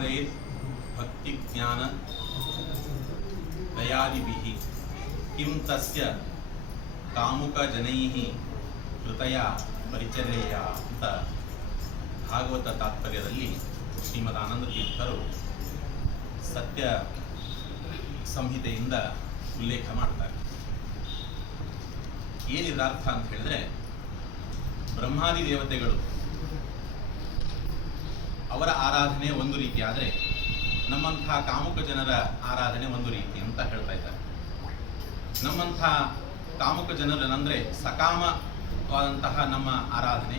ब्रह्मादे भक्ति ज्ञान दयादिभिः किं तस्य कामुकजनैः कृतया ಪರಿಚರ್ಯೆಯ ಅಂತ ಭಾಗವತ ತಾತ್ಪರ್ಯದಲ್ಲಿ ಶ್ರೀಮದ್ ಆನಂದ ತೀರ್ಥರು ಸತ್ಯ ಸಂಹಿತೆಯಿಂದ ಉಲ್ಲೇಖ ಮಾಡ್ತಾರೆ. ಏನಿದ್ರ ಅರ್ಥ ಅಂತ ಹೇಳಿದ್ರೆ, ಬ್ರಹ್ಮಾದಿ ದೇವತೆಗಳು ಅವರ ಆರಾಧನೆ ಒಂದು ರೀತಿ ಆದರೆ ನಮ್ಮಂತಹ ಕಾಮುಕ ಜನರ ಆರಾಧನೆ ಒಂದು ರೀತಿ ಅಂತ ಹೇಳ್ತಾ ಇದ್ದಾರೆ. ನಮ್ಮಂಥ ಕಾಮುಕ ಜನರನ್ನಂದ್ರೆ ಸಕಾಮವಾದಂತಹ ನಮ್ಮ ಆರಾಧನೆ,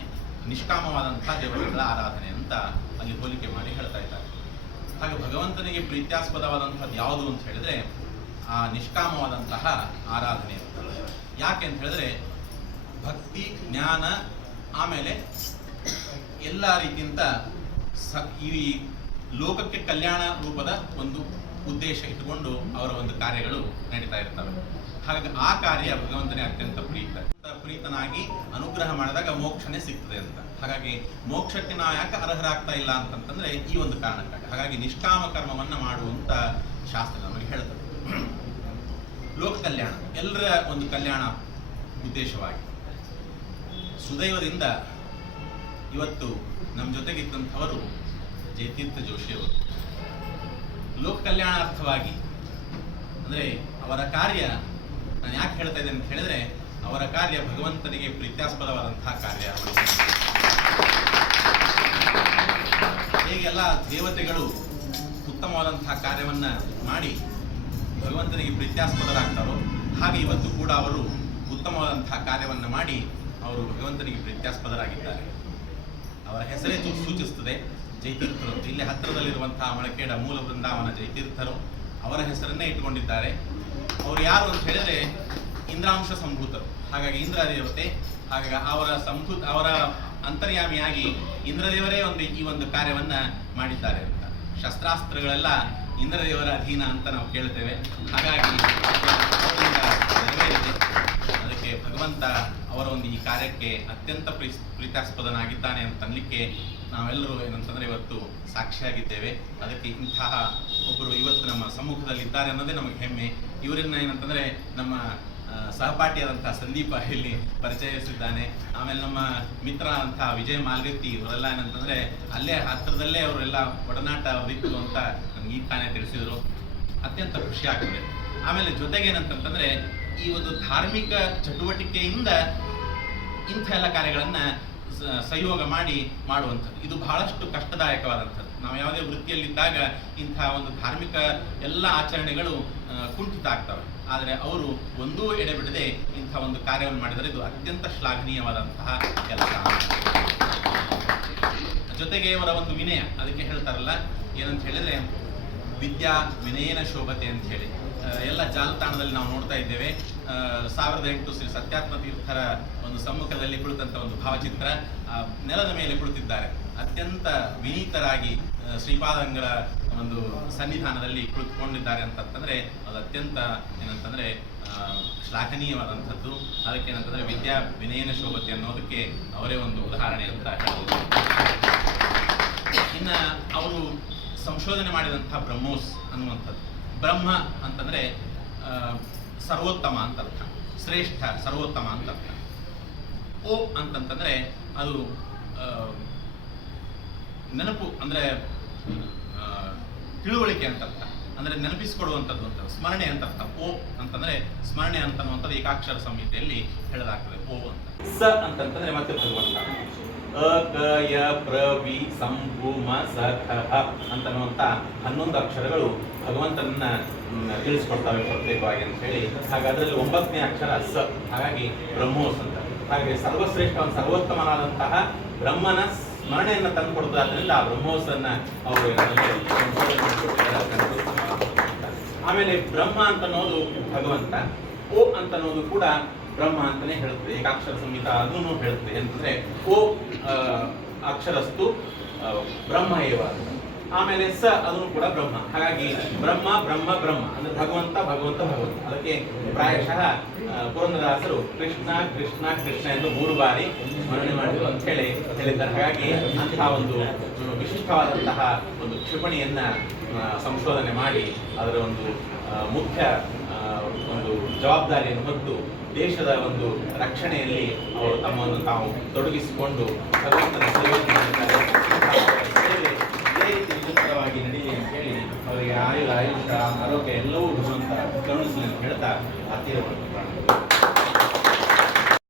ನಿಷ್ಕಾಮವಾದಂತಹ ದೇವರುಗಳ ಆರಾಧನೆ ಅಂತ ಅಲ್ಲಿ ಹೋಲಿಕೆ ಮಾಡಿ ಹೇಳ್ತಾ ಇದ್ದಾರೆ. ಹಾಗೆ ಭಗವಂತನಿಗೆ ಪ್ರೀತ್ಯಾಸ್ಪದವಾದಂಥದ್ದು ಯಾವುದು ಅಂತ ಹೇಳಿದ್ರೆ ಆ ನಿಷ್ಕಾಮವಾದಂತಹ ಆರಾಧನೆ ಅಂತ. ಯಾಕೆ ಅಂತ ಹೇಳಿದ್ರೆ ಭಕ್ತಿ ಜ್ಞಾನ ಆಮೇಲೆ ಎಲ್ಲ ರೀತಿಯಿಂದ ಈ ಲೋಕಕ್ಕೆ ಕಲ್ಯಾಣ ರೂಪದ ಒಂದು ಉದ್ದೇಶ ಇಟ್ಟುಕೊಂಡು ಅವರ ಒಂದು ಕಾರ್ಯಗಳು ನಡೀತಾ ಇರ್ತವೆ. ಹಾಗಾಗಿ ಆ ಕಾರ್ಯ ಭಗವಂತನೇ ಅತ್ಯಂತ ಪ್ರೀತನಾಗಿ ಅನುಗ್ರಹ ಮಾಡಿದಾಗ ಮೋಕ್ಷನೇ ಸಿಗ್ತದೆ ಅಂತ. ಹಾಗಾಗಿ ಮೋಕ್ಷಕ್ಕೆ ನಾವು ಯಾಕೆ ಅರ್ಹರಾಗ್ತಾ ಇಲ್ಲ ಅಂತಂತಂದ್ರೆ ಈ ಒಂದು ಕಾರಣಕ್ಕಾಗಿ. ಹಾಗಾಗಿ ನಿಷ್ಕಾಮ ಕರ್ಮವನ್ನ ಮಾಡುವಂತ ಶಾಸ್ತ್ರ ನಮಗೆ ಹೇಳ್ತದೆ. ಲೋಕ ಕಲ್ಯಾಣ, ಎಲ್ಲರ ಒಂದು ಕಲ್ಯಾಣ ಉದ್ದೇಶವಾಗಿ ಸುದೈವದಿಂದ ಇವತ್ತು ನಮ್ಮ ಜೊತೆಗಿದ್ದಂಥವರು ಜಯತೀರ್ಥ ಜೋಶಿಯವರು ಲೋಕ ಕಲ್ಯಾಣಾರ್ಥವಾಗಿ ಅಂದ್ರೆ ಅವರ ಕಾರ್ಯ, ನಾನು ಯಾಕೆ ಹೇಳ್ತಾ ಇದ್ದೇನೆ ಅಂತ ಹೇಳಿದ್ರೆ ಅವರ ಕಾರ್ಯ ಭಗವಂತನಿಗೆ ಪ್ರೀತ್ಯಾಸ್ಪದವಾದಂತಹ ಕಾರ್ಯ. ಹೇಗೆಲ್ಲ ದೇವತೆಗಳು ಉತ್ತಮವಾದಂತಹ ಕಾರ್ಯವನ್ನ ಮಾಡಿ ಭಗವಂತನಿಗೆ ಪ್ರೀತ್ಯಾಸ್ಪದರಾಗ್ತಾರೋ ಹಾಗೆ ಇವತ್ತು ಕೂಡ ಅವರು ಉತ್ತಮವಾದಂತಹ ಕಾರ್ಯವನ್ನು ಮಾಡಿ ಅವರು ಭಗವಂತನಿಗೆ ಪ್ರೀತ್ಯಾಸ್ಪದರಾಗಿದ್ದಾರೆ. ಅವರ ಹೆಸರೇ ಸೂಚಿಸುತ್ತದೆ ಜಯತೀರ್ಥರು. ಇಲ್ಲಿ ಹತ್ತಿರದಲ್ಲಿರುವಂತಹ ಮಳಕೇಡ ಮೂಲ ಬೃಂದಾವನ ಜಯತೀರ್ಥರು ಅವರ ಹೆಸರನ್ನೇ ಇಟ್ಟುಕೊಂಡಿದ್ದಾರೆ. ಅವರು ಯಾರು ಅಂತ ಹೇಳಿದ್ರೆ ಇಂದ್ರಾಂಶ ಸಂಭೂತರು. ಹಾಗಾಗಿ ಇಂದ್ರ ದೇವತೆ, ಹಾಗಾಗಿ ಅವರ ಅಂತರ್ಯಾಮಿಯಾಗಿ ಇಂದ್ರದೇವರೇ ಈ ಒಂದು ಕಾರ್ಯವನ್ನ ಮಾಡಿದ್ದಾರೆ ಅಂತ. ಶಸ್ತ್ರಾಸ್ತ್ರಗಳೆಲ್ಲ ಇಂದ್ರದೇವರ ಅಧೀನ ಅಂತ ನಾವು ಕೇಳ್ತೇವೆ. ಹಾಗಾಗಿ ನೆರವೇರಿದೆ. ಅದಕ್ಕೆ ಭಗವಂತ ಅವರ ಒಂದು ಈ ಕಾರ್ಯಕ್ಕೆ ಅತ್ಯಂತ ಪ್ರೀತ್ಯಾಸ್ಪದನಾಗಿದ್ದಾನೆ ಅಂತ ಅನ್ಲಿಕ್ಕೆ ನಾವೆಲ್ಲರೂ ಏನಂತಂದ್ರೆ ಇವತ್ತು ಸಾಕ್ಷಿಯಾಗಿದ್ದೇವೆ. ಅದಕ್ಕೆ ಇಂತಹ ಒಬ್ಬರು ಇವತ್ತು ನಮ್ಮ ಸಮ್ಮುಖದಲ್ಲಿ ಇದ್ದಾರೆ ಅನ್ನೋದೇ ನಮಗೆ ಹೆಮ್ಮೆ. ಇವರನ್ನ ಏನಂತಂದ್ರೆ ನಮ್ಮ ಸಹಪಾಠಿಯಾದಂತಹ ಸಂದೀಪ ಇಲ್ಲಿ ಪರಿಚಯಿಸಿದ್ದಾನೆ. ಆಮೇಲೆ ನಮ್ಮ ಮಿತ್ರ ಅಂತ ವಿಜಯ ಮಾಲ್ಗತ್ತಿ ಇವರೆಲ್ಲ ಏನಂತಂದ್ರೆ ಅಲ್ಲೇ ಹತ್ತಿರದಲ್ಲೇ ಅವರೆಲ್ಲ ಒಡನಾಟ ಅವರಿತ್ತು ಅಂತ ನಮ್ಗೆ ಈಗ ತಾನೇ ತಿಳಿಸಿದ್ರು. ಅತ್ಯಂತ ಖುಷಿ ಆಗ್ತದೆ. ಆಮೇಲೆ ಜೊತೆಗೆ ಏನಂತಂತಂದ್ರೆ ಈ ಒಂದು ಧಾರ್ಮಿಕ ಚಟುವಟಿಕೆಯಿಂದ ಇಂಥ ಎಲ್ಲ ಕಾರ್ಯಗಳನ್ನ ಸಂಯೋಗ ಮಾಡಿ ಮಾಡುವಂಥದ್ದು ಇದು ಬಹಳಷ್ಟು ಕಷ್ಟದಾಯಕವಾದಂಥದ್ದು. ನಾವು ಯಾವುದೇ ವೃತ್ತಿಯಲ್ಲಿದ್ದಾಗ ಇಂಥ ಒಂದು ಧಾರ್ಮಿಕ ಎಲ್ಲ ಆಚರಣೆಗಳು ಕುಂಠಿತ ಆಗ್ತವೆ. ಆದರೆ ಅವರು ಒಂದೂ ಎಡೆಬಿಡದೆ ಇಂಥ ಒಂದು ಕಾರ್ಯವನ್ನು ಮಾಡಿದರೆ ಇದು ಅತ್ಯಂತ ಶ್ಲಾಘನೀಯವಾದಂತಹ ಕೆಲಸ. ಜೊತೆಗೆ ಅವರ ಒಂದು ವಿನಯ, ಅದಕ್ಕೆ ಹೇಳ್ತಾರಲ್ಲ ಏನಂತ ಹೇಳಿದ್ರೆ ವಿದ್ಯಾ ವಿನಯನ ಶೋಭತೆ ಅಂತ ಹೇಳಿ ಎಲ್ಲ ಜಾಲತಾಣದಲ್ಲಿ ನಾವು ನೋಡ್ತಾ ಇದ್ದೇವೆ. 1008 ಶ್ರೀ ಸತ್ಯಾತ್ಮ ತೀರ್ಥರ ಒಂದು ಸಮ್ಮುಖದಲ್ಲಿ ಕುಳಿತಂತ ಒಂದು ಭಾವಚಿತ್ರ, ನೆಲದ ಮೇಲೆ ಕುಳಿತಿದ್ದಾರೆ. ಅತ್ಯಂತ ವಿನೀತರಾಗಿ ಶ್ರೀಪಾದಂಗಳ ಒಂದು ಸನ್ನಿಧಾನದಲ್ಲಿ ಕುಳಿತುಕೊಂಡಿದ್ದಾರೆ ಅಂತಂದ್ರೆ ಅದು ಅತ್ಯಂತ ಏನಂತಂದ್ರೆ ಶ್ಲಾಘನೀಯವಾದಂಥದ್ದು. ಅದಕ್ಕೆ ಏನಂತಂದ್ರೆ ವಿದ್ಯಾ ವಿನಯನ ಶೋಭತೆ ಅನ್ನೋದಕ್ಕೆ ಅವರೇ ಒಂದು ಉದಾಹರಣೆ ಅಂತ ಹೇಳ್ಬೋದು. ಇನ್ನು ಅವರು ಸಂಶೋಧನೆ ಮಾಡಿದಂತಹ ಬ್ರಹ್ಮೋಸ್ ಅನ್ನುವಂಥದ್ದು. ಬ್ರಹ್ಮ ಅಂತಂದ್ರೆ ಸರ್ವೋತ್ತಮ ಅಂತ ಅರ್ಥ, ಶ್ರೇಷ್ಠ ಸರ್ವೋತ್ತಮ ಅಂತ ಅರ್ಥ. ಓ ಅಂತಂತಂದ್ರೆ ಅದು ನೆನಪು ಅಂದ್ರೆ ತಿಳುವಳಿಕೆ ಅಂತ ಅರ್ಥ, ಅಂದ್ರೆ ನೆನಪಿಸಿಕೊಡುವಂಥದ್ದು ಅಂತ, ಸ್ಮರಣೆ ಅಂತ ಅರ್ಥ. ಓ ಅಂತಂದ್ರೆ ಸ್ಮರಣೆ ಅಂತನ್ನುವಂಥದ್ದು ಏಕಾಕ್ಷರ ಸಂಹಿತೆಯಲ್ಲಿ ಹೇಳಲಾಗ್ತದೆ ಓ ಅಂತ. ಸ ಅಂತಂತಂದ್ರೆ ಮತ್ತೆ ಭಗವಂತ. ಅ ಕ ಯ ಪ್ರ ವಿ ಸಂ ಭೂ ಮ ಸ ಖ ಹ ಅಂತನ್ನುವಂಥ 11 ಅಕ್ಷರಗಳು ಭಗವಂತನನ್ನ ತಿಳಿಸ್ಕೊಡ್ತವೆ ಪ್ರತ್ಯೇಕವಾಗಿ ಅಂತ ಹೇಳಿ. ಹಾಗೆ ಅದರಲ್ಲಿ 9ನೇ ಅಕ್ಷರ ಸ, ಹಾಗಾಗಿ ಬ್ರಹ್ಮೋಸ್ ಅಂತ. ಹಾಗೆ ಸರ್ವಶ್ರೇಷ್ಠ ಸರ್ವೋತ್ತಮನಾದಂತಹ ಬ್ರಹ್ಮನ ಸ್ಮರಣೆಯನ್ನು ತಂದು ಕೊಡ್ತಾದ್ರಿಂದ ಆ ಬ್ರಹ್ಮೋಸನ್ನ ಅವರು ಆಮೇಲೆ ಬ್ರಹ್ಮ ಅಂತನ್ನೋದು ಭಗವಂತ, ಓ ಅಂತನ್ನೋದು ಕೂಡ ಬ್ರಹ್ಮ ಅಂತಾನೆ ಹೇಳುತ್ತೆ. ಏಕಾಕ್ಷರ ಸಂಹಿತ ಅದನ್ನು ಹೇಳುತ್ತೆ. ಅಂತಂದ್ರೆ ಓ ಅಕ್ಷರಸ್ತು ಬ್ರಹ್ಮ ಏವ ಅಂತ. ಆಮೇಲೆ ಸ ಅದನ್ನು ಕೂಡ ಬ್ರಹ್ಮ. ಹಾಗಾಗಿ ಬ್ರಹ್ಮ ಬ್ರಹ್ಮ ಬ್ರಹ್ಮ ಅಂದ್ರೆ ಭಗವಂತ ಭಗವಂತ ಭಗವಂತ. ಅದಕ್ಕೆ ಪ್ರಾಯಶಃ ಪುರಂದರದಾಸರು ಕೃಷ್ಣ ಕೃಷ್ಣ ಕೃಷ್ಣ ಎಂದು 3 ಬಾರಿ ಸ್ಮರಣೆ ಮಾಡಿದ್ರು ಅಂತ ಹೇಳಿದ್ದಾರೆ. ಹಾಗಾಗಿ ಅಂತಹ ಒಂದು ವಿಶಿಷ್ಟವಾದಂತಹ ಒಂದು ಕ್ಷಿಪಣಿಯನ್ನ ಸಂಶೋಧನೆ ಮಾಡಿ ಅದರ ಒಂದು ಮುಖ್ಯ ಒಂದು ಜವಾಬ್ದಾರಿಯನ್ನು ಹೊತ್ತು ದೇಶದ ಒಂದು ರಕ್ಷಣೆಯಲ್ಲಿ ಅವರು ತಮ್ಮನ್ನು ತಾವು ತೊಡಗಿಸಿಕೊಂಡು ಭಗವಂತನ ಸೇವೆ ಮಾಡಿದ್ದಾರೆ. ಸೇವೆ ಇದೇ ರೀತಿ ನಿರಂತರವಾಗಿ ನಡೆಯಲಿ ಅಂತ ಹೇಳಿ ಅವರಿಗೆ ಆಯುಷ ಆರೋಗ್ಯ ಎಲ್ಲವೂ ಭಗವಂತ ಕರುಣಿಸಲಿ ಅಂತ ಹೇಳ್ತಾ ಹತ್ತಿರ